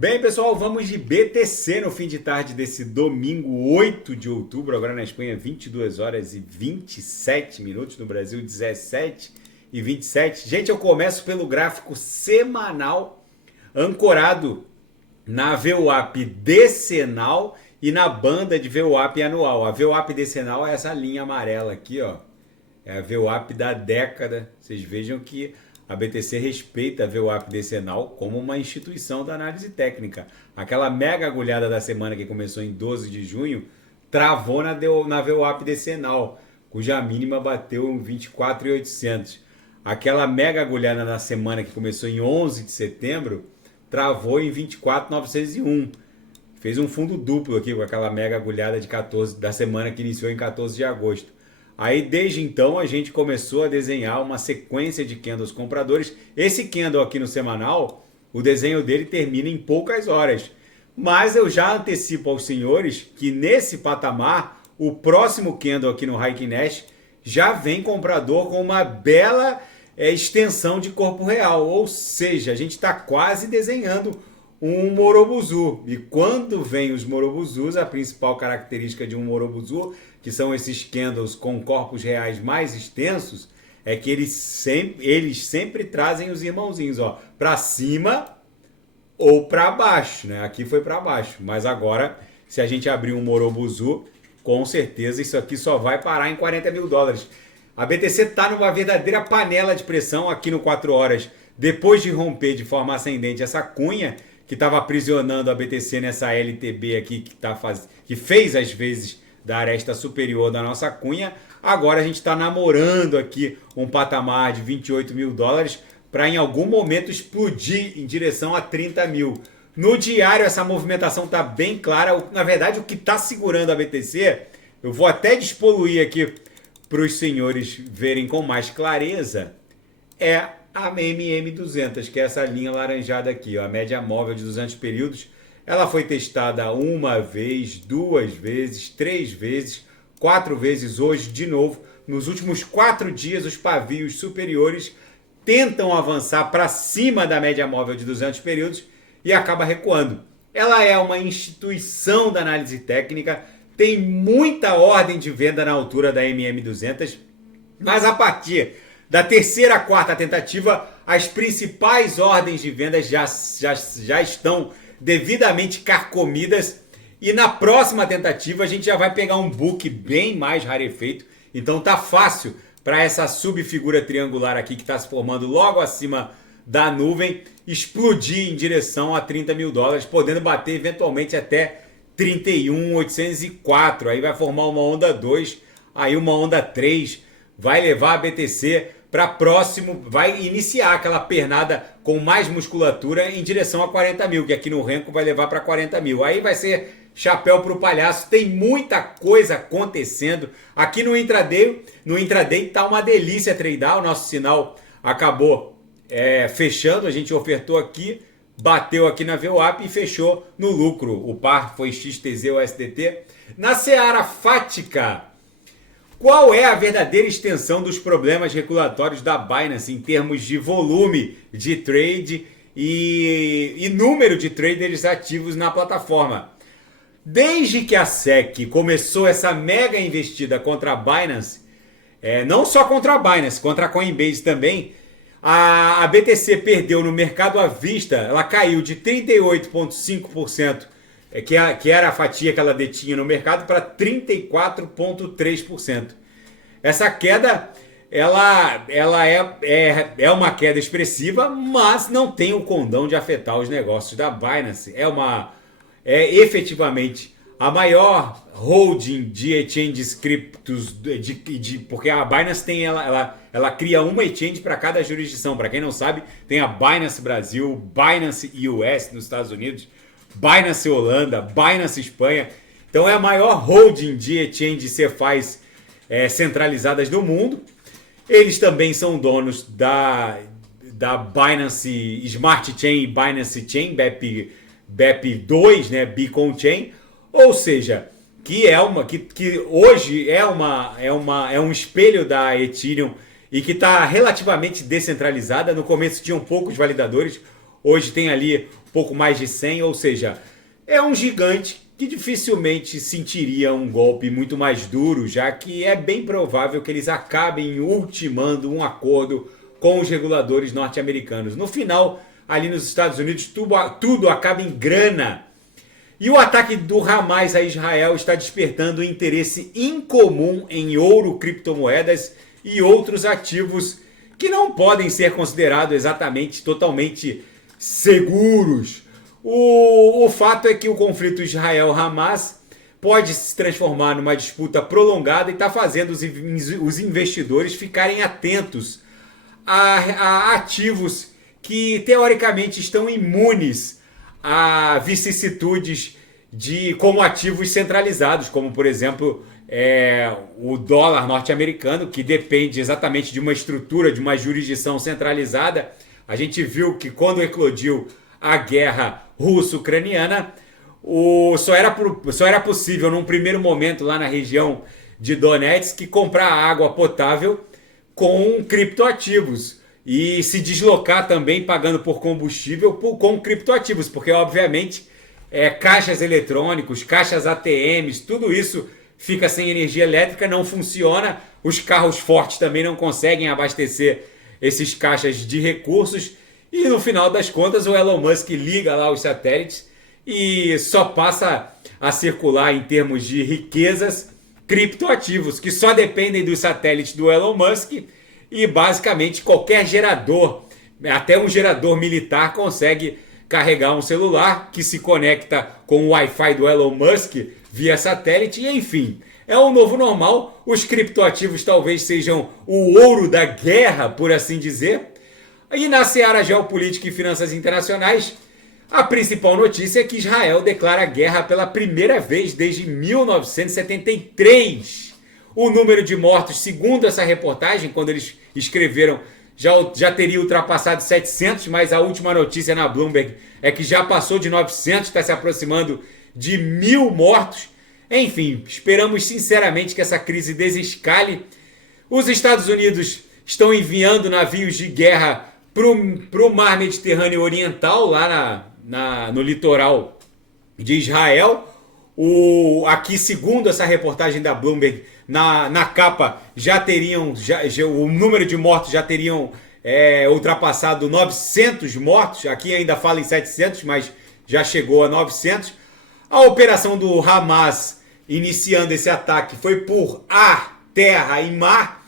Bem, pessoal, vamos de BTC no fim de tarde desse domingo 8 de outubro, agora na Espanha 22 horas e 27 minutos, no Brasil 17 e 27. Gente, eu começo pelo gráfico semanal ancorado na VWAP decenal e na banda de VWAP anual. A VWAP decenal é essa linha amarela aqui, ó. É a VWAP da década. Vocês vejam que a BTC respeita a VWAP decenal como uma instituição da análise técnica. Aquela mega agulhada da semana que começou em 12 de junho travou na VWAP decenal, cuja mínima bateu em 24.800. Aquela mega agulhada na semana que começou em 11 de setembro travou em 24.901. Fez um fundo duplo aqui com aquela mega agulhada de 14 da semana que iniciou em 14 de agosto. Aí, desde então, a gente começou a desenhar uma sequência de candles compradores. Esse candle aqui no semanal, o desenho dele termina em poucas horas. Mas eu já antecipo aos senhores que nesse patamar, o próximo candle aqui no Heikin Nash já vem comprador com uma bela extensão de corpo real. Ou seja, a gente está quase desenhando um Morobuzu. E quando vem os Morobuzus, a principal característica de um Morobuzu, que são esses candles com corpos reais mais extensos, é que eles sempre trazem os irmãozinhos, ó, para cima ou para baixo, né? Aqui foi para baixo, mas agora, se a gente abrir um Morobuzu, com certeza isso aqui só vai parar em 40 mil dólares. A BTC está numa verdadeira panela de pressão aqui no 4 horas, depois de romper de forma ascendente essa cunha que estava aprisionando a BTC nessa LTB aqui, que fez as vezes da aresta superior da nossa cunha. Agora a gente está namorando aqui um patamar de 28 mil dólares para em algum momento explodir em direção a 30 mil. No diário essa movimentação está bem clara. Na verdade, o que está segurando a BTC, eu vou até despoluir aqui para os senhores verem com mais clareza, é a MM200, que é essa linha laranjada aqui, ó, a média móvel de 200 períodos. Ela foi testada uma vez, duas vezes, 3 vezes, 4 vezes hoje, de novo. Nos últimos 4 dias, os pavios superiores tentam avançar para cima da média móvel de 200 períodos e acaba recuando. Ela é uma instituição da análise técnica, tem muita ordem de venda na altura da MM200, mas a partir da terceira a quarta tentativa, as principais ordens de venda já estão devidamente carcomidas, e na próxima tentativa a gente já vai pegar um book bem mais rarefeito. Então tá fácil para essa subfigura triangular aqui que está se formando logo acima da nuvem explodir em direção a 30 mil dólares, podendo bater eventualmente até 31.804. Aí vai formar uma onda 2, aí uma onda 3, vai levar a BTC para próximo, vai iniciar aquela pernada com mais musculatura em direção a 40 mil, que aqui no Renko vai levar para 40 mil. Aí vai ser chapéu para o palhaço, tem muita coisa acontecendo. Aqui no intraday tá uma delícia tradear, o nosso sinal acabou fechando, a gente ofertou aqui, bateu aqui na VWAP e fechou no lucro. O par foi XTZ-USDT. Na seara fática, qual é a verdadeira extensão dos problemas regulatórios da Binance em termos de volume de trade e número de traders ativos na plataforma? Desde que a SEC começou essa mega investida contra a Binance, não só contra a Binance, contra a Coinbase também, a BTC perdeu no mercado à vista, ela caiu de 38,5%, que era a fatia que ela detinha no mercado, para 34,3%. Essa queda ela é uma queda expressiva, mas não tem o condão de afetar os negócios da Binance. É efetivamente a maior holding de exchanges criptos, porque a Binance tem ela cria uma exchange para cada jurisdição. Para quem não sabe, tem a Binance Brasil, Binance US nos Estados Unidos, Binance Holanda, Binance Espanha. Então é a maior holding de exchanges CeFis centralizadas do mundo. Eles também são donos da Binance Smart Chain e Binance Chain, BEP2, né, Beacon Chain. Ou seja, que hoje é um espelho da Ethereum e que está relativamente descentralizada. No começo tinham poucos validadores, hoje tem ali pouco mais de 100, ou seja, é um gigante que dificilmente sentiria um golpe muito mais duro, já que é bem provável que eles acabem ultimando um acordo com os reguladores norte-americanos. No final, ali nos Estados Unidos, tudo acaba em grana. E o ataque do Hamas a Israel está despertando um interesse incomum em ouro, criptomoedas e outros ativos que não podem ser considerados exatamente totalmente seguros. O fato é que o conflito Israel-Hamas pode se transformar numa disputa prolongada e está fazendo os investidores ficarem atentos a ativos que teoricamente estão imunes a vicissitudes como ativos centralizados, como por exemplo o dólar norte-americano, que depende exatamente de uma estrutura, de uma jurisdição centralizada. A gente viu que quando eclodiu a guerra russo-ucraniana, só era possível num primeiro momento lá na região de Donetsk comprar água potável com criptoativos e se deslocar também pagando por combustível com criptoativos, porque obviamente caixas eletrônicos, caixas ATMs, tudo isso fica sem energia elétrica, não funciona, os carros fortes também não conseguem abastecer esses caixas de recursos e no final das contas o Elon Musk liga lá os satélites e só passa a circular em termos de riquezas criptoativos que só dependem dos satélites do Elon Musk e basicamente qualquer gerador, até um gerador militar consegue carregar um celular que se conecta com o Wi-Fi do Elon Musk via satélite e enfim, é o novo normal. Os criptoativos talvez sejam o ouro da guerra, por assim dizer. E na seara geopolítica e finanças internacionais, a principal notícia é que Israel declara guerra pela primeira vez desde 1973. O número de mortos, segundo essa reportagem, quando eles escreveram, já teria ultrapassado 700, mas a última notícia na Bloomberg é que já passou de 900, está se aproximando de 1.000 mortos. Enfim, esperamos sinceramente que essa crise desescale. Os Estados Unidos estão enviando navios de guerra para o mar Mediterrâneo Oriental, lá no litoral de Israel. Aqui, segundo essa reportagem da Bloomberg, na capa o número de mortos já teriam ultrapassado 900 mortos. Aqui ainda fala em 700, mas já chegou a 900. A operação do Hamas iniciando esse ataque foi por ar, terra e mar.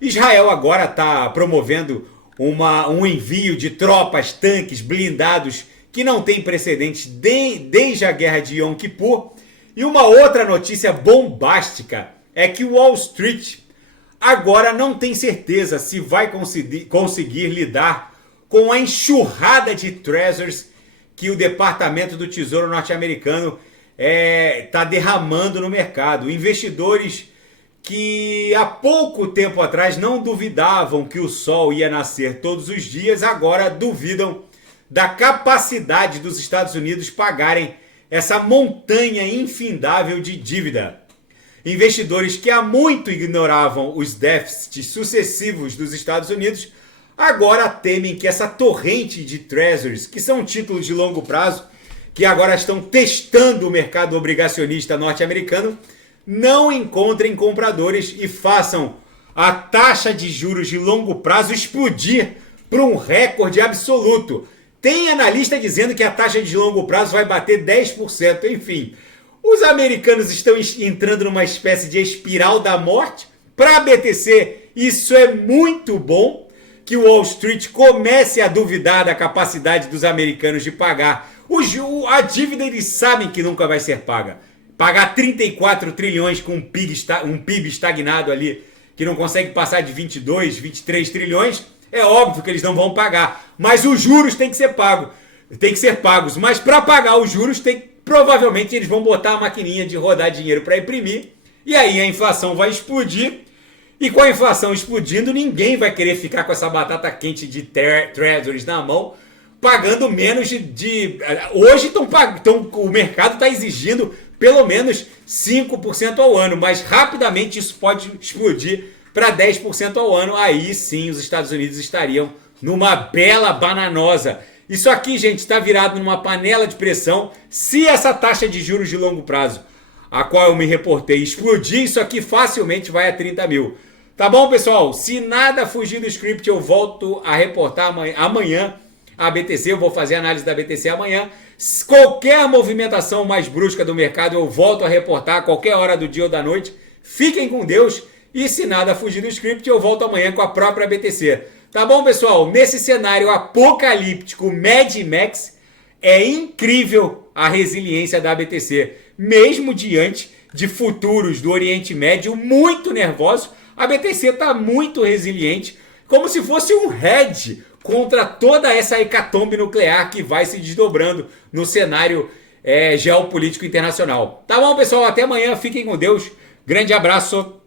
Israel agora está promovendo um envio de tropas, tanques, blindados que não tem precedentes desde a guerra de Yom Kippur. E uma outra notícia bombástica é que o Wall Street agora não tem certeza se vai conseguir lidar com a enxurrada de treasuries que o Departamento do Tesouro norte-americano está derramando no mercado. Investidores que há pouco tempo atrás não duvidavam que o sol ia nascer todos os dias, agora duvidam da capacidade dos Estados Unidos pagarem essa montanha infindável de dívida. Investidores que há muito ignoravam os déficits sucessivos dos Estados Unidos, agora temem que essa torrente de treasuries, que são títulos de longo prazo, que agora estão testando o mercado obrigacionista norte-americano, não encontrem compradores e façam a taxa de juros de longo prazo explodir para um recorde absoluto. Tem analista dizendo que a taxa de longo prazo vai bater 10%. Enfim, os americanos estão entrando numa espécie de espiral da morte. Para a BTC, isso é muito bom, que o Wall Street comece a duvidar da capacidade dos americanos de pagar. A dívida eles sabem que nunca vai ser paga. Pagar 34 trilhões com um PIB estagnado ali, que não consegue passar de 22, 23 trilhões, é óbvio que eles não vão pagar. Mas os juros têm que ser pagos. Mas para pagar os juros, provavelmente eles vão botar a maquininha de rodar dinheiro para imprimir. E aí a inflação vai explodir. E com a inflação explodindo, ninguém vai querer ficar com essa batata quente de treasuries na mão, pagando menos hoje o mercado está exigindo pelo menos 5% ao ano, mas rapidamente isso pode explodir para 10% ao ano. Aí sim os Estados Unidos estariam numa bela bananosa. Isso aqui, gente, está virado numa panela de pressão. Se essa taxa de juros de longo prazo, a qual eu me reportei, explodir, isso aqui facilmente vai a 30 mil. Tá bom, pessoal? Se nada fugir do script, eu volto a reportar amanhã a BTC. Eu vou fazer a análise da BTC amanhã. Qualquer movimentação mais brusca do mercado, eu volto a reportar a qualquer hora do dia ou da noite. Fiquem com Deus. E se nada fugir do script, eu volto amanhã com a própria BTC. Tá bom, pessoal? Nesse cenário apocalíptico Mad Max, é incrível a resiliência da BTC. Mesmo diante de futuros do Oriente Médio muito nervosos, a BTC está muito resiliente, como se fosse um hedge contra toda essa hecatombe nuclear que vai se desdobrando no cenário geopolítico internacional. Tá bom, pessoal? Até amanhã. Fiquem com Deus. Grande abraço.